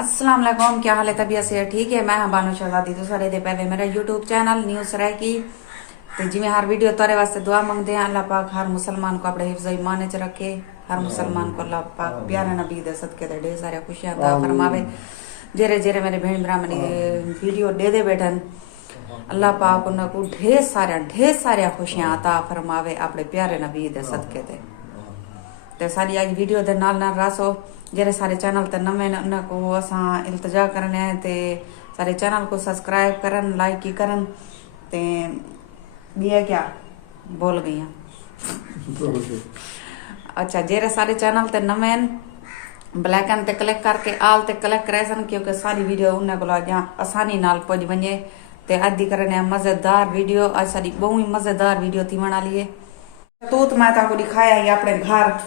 अस्सलाम वालेकुम, क्या हाल है? तबीयत से ठीक है? मैं हाँ बानो शहजादी। तो सारे दे पहले मेरा यूट्यूब चैनल न्यूज़ रह की तो जिमें हर वीडियो तारे वास्ते दुआ मंगते हैं। अल्लाह पाक हर मुसलमान को अपने हिफ्ज़ ईमान च रखे। हर मुसलमान को अल्लाह पाक प्यारे नबी दे सदके दे ढेर सारे खुशियां अता फरमावे। जेरे जेरे मेरे बहन भरा मेरी वीडियो दे बैठन अल्लाह पाक उनको ढेर सारे खुशियां अता फरमावे अपने प्यारे नबी दे सदके दे। तो सारी आज वीडियो दे नाल रासो जेरे सारे चैनल ते नवे उन्हें को असा इल्तजा करने हैं ते सारे चैनल को सब्सक्राइब करन, लाइक की करन ते ये क्या बोल गई हैं। अच्छा, जेरे सारे चैनल ते नवे ब्लैकन ते क्लिक करके आल ते क्लिक करे सन क्योंकि सारी वीडियो उन्हें को जहाँ आसानी नाल पहुंच बने ते अद्धी करने मजेदार वीडियो। आज सारी बहुत ही मजेदार वीडियो थी बना लिए। शतूत मैं ताको दिखाया ही अपने घर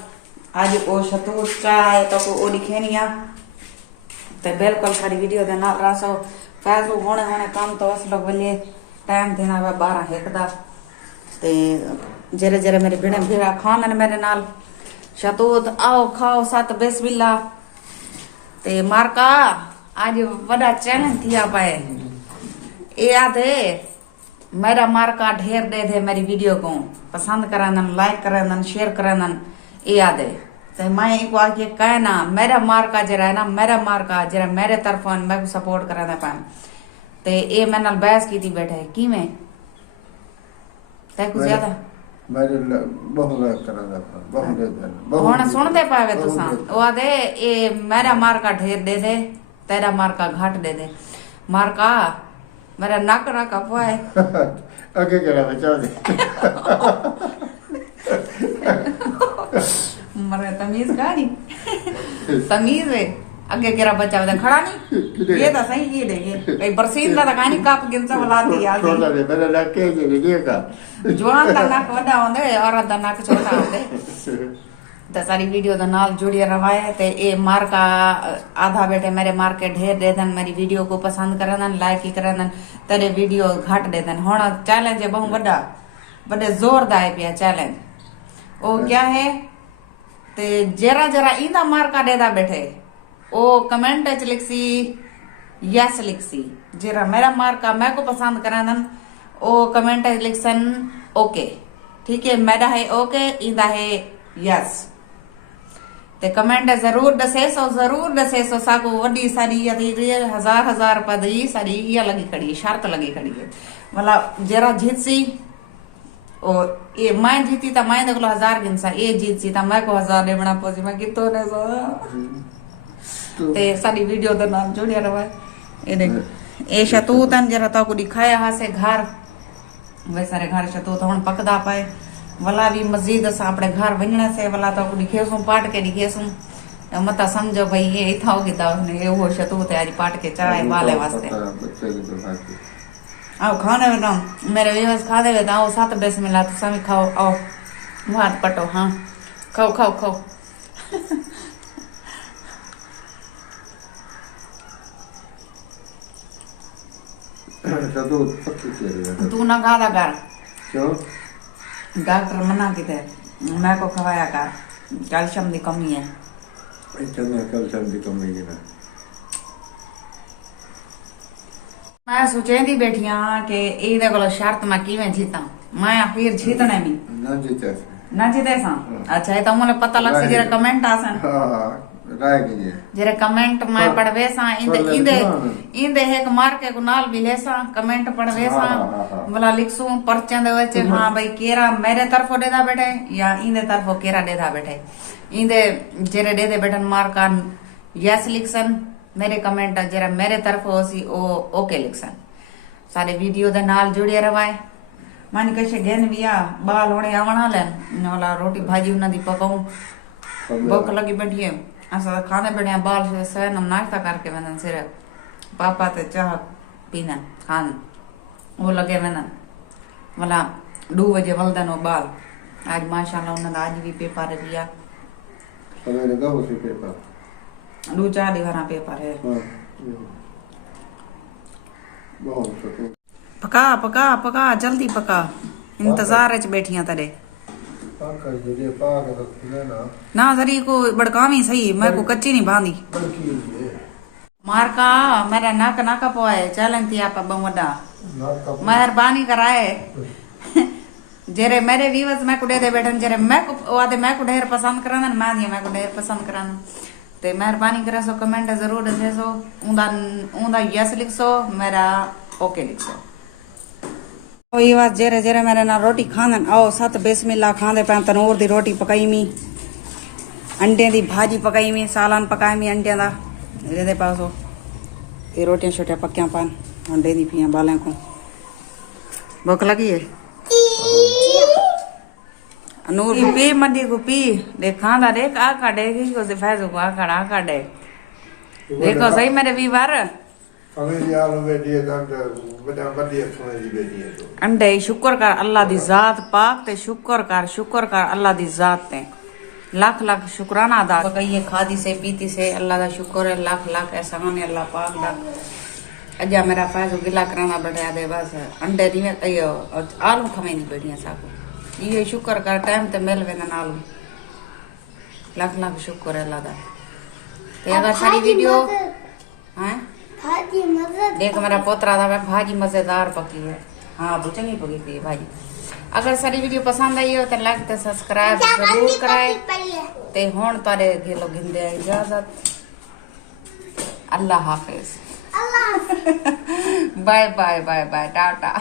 आज ओ शतूत चाय तो को दिखेनिया ते बिल्कुल सारी वीडियो दे नाल रासो फैसलो होने काम तो अस लोग बल्ले टाइम देना वा 12 दा ते जेरे जेरे मेरे बिने भिड़ा खान मेरे नाल शतूत आओ खाओ साथ बिस्मिल्लाह ते मारका आज बड़ा चैलेंज थिया पाए ए आधे मेरा मार्का ढेर दे मेरी वीडियो को पसंद करानन, लाइक करानन, शेयर करानन ये याद है। तो मैं एक बार ये कहे ना मेरा मार्का जरा है ना मेरा मार्का जरा मेरे तरफ मैं को सपोर्ट कराना पाए तो ये मैं नाल बहस की थी बैठे की में तय कुछ ज्यादा मेरे बहुत कराना बहुत सुनते पावे तू सा वो आदे ये मेरा मार्का ढेर दे तेरा मार्का घाट दे मार्का मेरा नाक ना कपवाए आगे करा बचा दे मरे तमीज गाड़ी तमीज है आगे केरा बचा दे खड़ा नहीं ये तो सही ये देखिए कई बरसीन दा कहानी काप गिनसा वाला थी आ छोटा दे मेरा नाक के जे का जवान दा नाक वडा होंदे औरत दा नाक छोटा होंदे। तो सारी वीडियो दा नाल जुड़िए रवाए ते ए मार का आधा बेटे मेरे मार के ढेर दे दन मेरी वीडियो को पसंद करन, लाइक ही करन तेरे वीडियो घट दे दन। हुन चैलेंज है बहुत बड़ा बड़े जोरदार पिया चैलेंज ओ क्या है ते जरा जरा इंदा मार का देदा बैठे ओ कमेंट च लिखसी यस लिखसी जरा मेरा मार का मैं को पसंद करन ओ कमेंट च लिखसन ओके ठीक है मेरा है ओके इंदा है यस ते कमेंट जरूर दसे सो साको वडी सारी हजार पदी सारी ये लगी खड़ी शर्त लगी खड़ी है मतलब जरा जीतसी और ये मैं जीती तो मैं देखलो 1000 गिनसा ये जीतसी तो मैं को 1000 देना पोसी मैं कितो ने ते सारी वीडियो दे नाल जोड़िया रहा ये देख ए शतूतन जरा तो को दिखाया हा से घर वे सारे घर शतूत हुन पकदा पाए वला भी मस्जिद अस अपने घर वञण से वला तो दिखेसू पाट के दिखेसू मत समझो भाई ये इथा होगी तो उसने ये वो शतूत है आज पाट के चाय वाले वास्ते आओ खाने में ना मेरे व्यवस्था खा दे आओ साथ बिस्मिल्लाह तो सभी खाओ आओ भात पटो हाँ खाओ खाओ खाओ तू ना खा कर क्यों डॉक्टर मना की थे मैं को खवाया कर कैल्शियम की कमी है इतना कैल्शियम की कमी है ना मैं सोचे दी बैठी हाँ कि ये को शर्त मैं किवें जीता मैं फिर जीतने में ना जीते सा अच्छा तो मुझे पता लग से जरा कमेंट आसन जरा कमेंट मैं पढ़वे सा इंदे एक मार के गुनाल भी लेसा कमेंट पढ़वे सा बोला लिखसू पर्चे दे वचे हां भाई केरा मेरे तरफो देदा बैठे या इंदे तरफो केरा देदा बैठे इंदे जरे देदे बैठन मार का यस लिखसन मेरे कमेंट जरा मेरे तरफ होसी ओ ओके लिखसन सारे वीडियो दे नाल जुड़े रवाए मान कैसे गेन बिया बाल होने आवना ले नोला रोटी भाजी उना दी पकाऊं भूख लगी बैठी है ऐसा खाने बैठे बाल से सैन नाश्ता करके मैंने सिर पापा ते चाह पीना खान वो लगे मैंने वाला 2 बजे वलदन वो बाल आज माशाल्लाह उन्हें आज भी पेपर दिया मेरे का उसी पेपर 2-4 दिन पेपर है पका पका पका जल्दी पका इंतजार च बैठिया तेरे ना जरी को बड़कावी सही मैं को कच्ची नहीं बांधी मार का मेरा नाक नाका पोए चलन थी आप बमोडा मेहरबानी कराए जेरे मेरे व्यूअर्स मैं कुडे दे बैठन जेरे मैं वादे मैं को ढेर पसंद कराना मैं दिया मैं को ढेर पसंद कराना ते मेहरबानी करे सो कमेंट जरूर दे सो ऊंदा यस लिख सो मेरा ओके लिख सो तो ये बात जेरे जेरे मेरे ना रोटी खांदन आओ सत बिस्मिल्लाह खांदे पैन तनूर दी रोटी पकाई मी अंडे दी भाजी पकाई मी सालन पकाई मी अंडे दा दे पासो ये रोटियां छोटियां पक्कियां पान अंडे दी पियां बालें को भूख लगी है नूर पी मडी को पी देखा दा देख आ काटे को से फैजो को आ काटे देखो सही मेरे वीवर अंडे शुक्र कर अल्लाह दी जात पाक ते शुक्र कर अल्लाह दी जात ते लाख लाख शुक्राना अदा ये खादी से पीती से अल्लाह दा शुक्र है लाख लाख एहसान है अल्लाह पाक दा अजा मेरा फैजो गिला कराना बढ़िया दे बस अंडे नहीं आलू खमें नहीं बढ़िया साको ये शुक्र कर टाइम ते मिल वेंदा आलू लाख लाख शुक्र है अल्लाह दा ते अगर सारी वीडियो हैं देख मेरा पोतरा था भाजी मजेदार पकी है हाँ वो चंगी पकी थी भाजी अगर सारी वीडियो पसंद आई हो तो लाइक ते सब्सक्राइब जरूर कराए ते हुण तारे खेलो गिंदे इजाजत अल्लाह हाफिज bye bye bye bye Tata